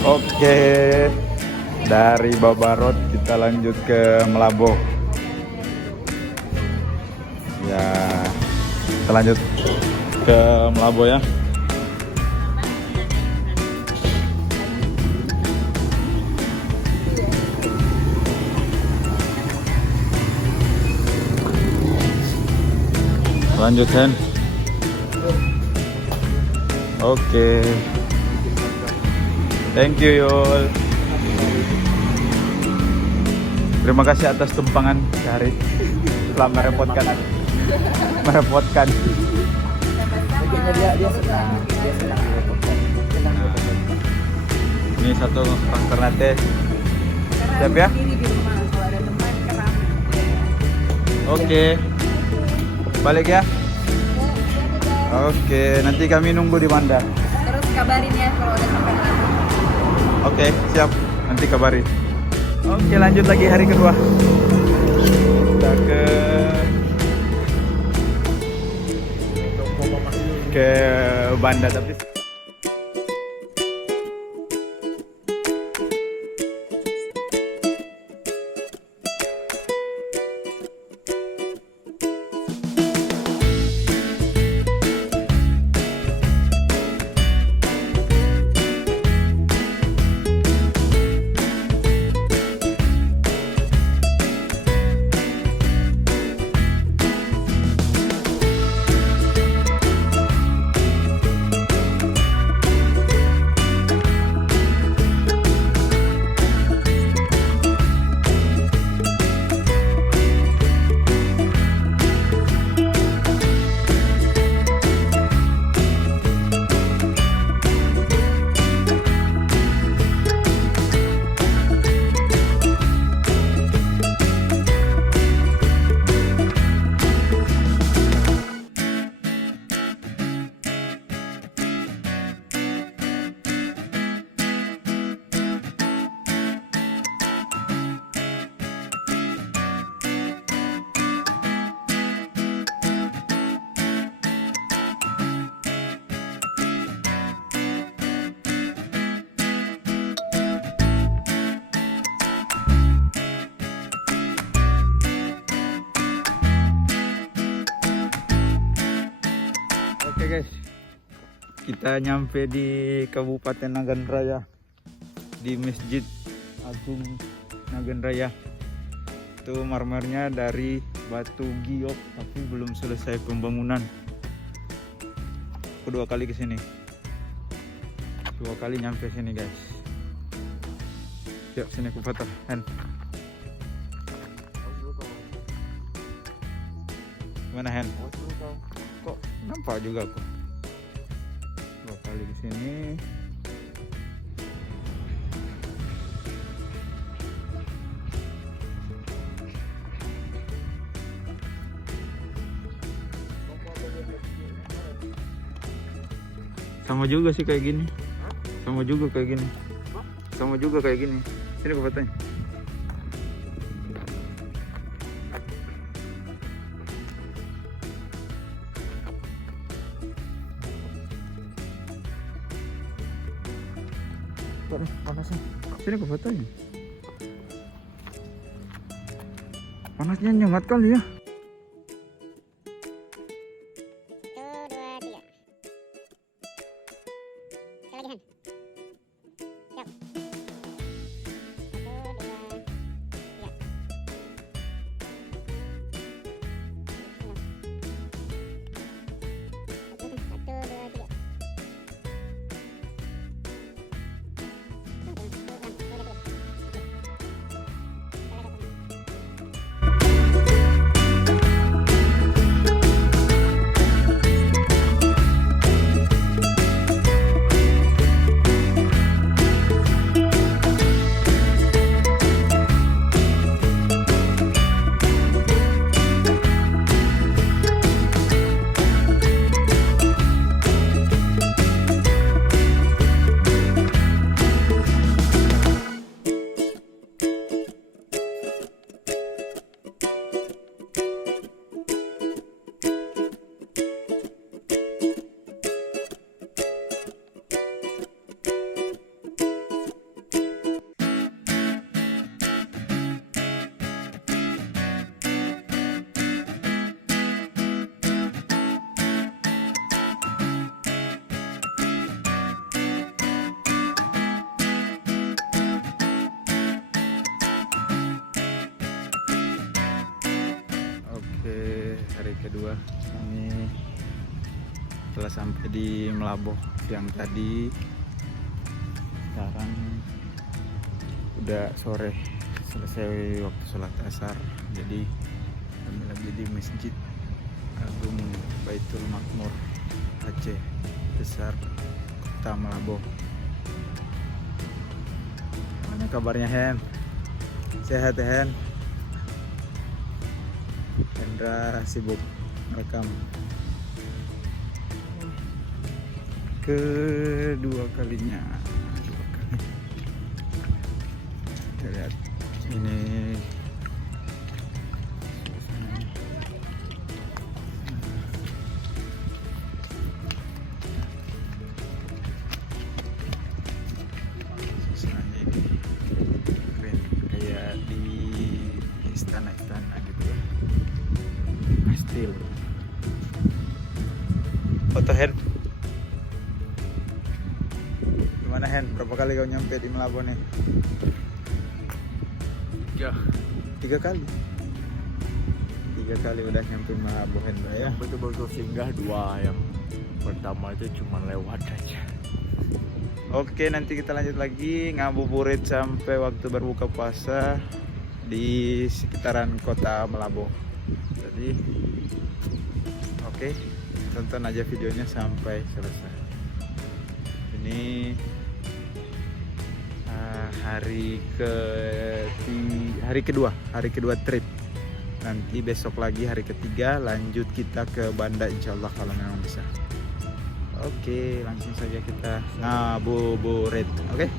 Oke, dari Babarot kita lanjut ke Melabo. Ya, kita lanjut ke Melabo ya. Lanjut Hen. Oke. Thank you Yul. Terima kasih atas tumpangan sehari telah merepotkan. Merepotkan. Dia senang direpotkan. Ini satu faktor nate. Siap ya? Oke. Balik ya. Oke, nanti kami nunggu di Wanda. Terus kabarin ya kalau udah sampai Melabo. Oke, siap. Nanti kabarin. Oke, lanjut lagi hari kedua. Kita ke Banda tapi oke guys, kita nyampe di Kabupaten Nagan Raya, di Masjid Agung Nagan Raya. Itu marmernya dari batu giok, tapi belum selesai pembangunan. Kedua kali ke sini, 2 kali nyampe sini guys. Siap, sini aku foto Hen. Mana Hen? Kok nampak juga kok. 2 kali ke sini. Sama juga sih kayak gini. Sama juga kayak gini. Sama juga kayak gini. Sini aku fotonya. Panasnya. Sini aku fotonya. Panasnya nyengat kali ya. hari kedua kami telah sampai di Melaboh siang tadi. Sekarang udah sore, selesai waktu sholat asar. Jadi kami lagi di Masjid Agung Baitul Makmur Aceh Besar, Kota Melaboh. Mana kabarnya Hen? Sehat ya Hen? Hendra sibuk rekam kedua kalinya. Kita lihat ini suasananya. Suasananya ini keren, kayak di istana-istana gitu ya. Kastil. Foto Hen. Gimana Hen? Berapa kali kau nyampe di Melaboh nih? 3 kali. 3 kali udah nyampe Melaboh Hen ya. Yang betul-betul singgah 2, yang pertama itu cuma lewat aja. Oke, nanti kita lanjut lagi ngabuburit sampai waktu berbuka puasa di sekitaran kota Melaboh. Jadi oke, tonton aja videonya sampai selesai. Ini hari kedua trip. Nanti besok lagi hari ketiga lanjut kita ke Banda insyaallah kalau memang bisa. Oke, langsung saja kita ngabuburit. Oke.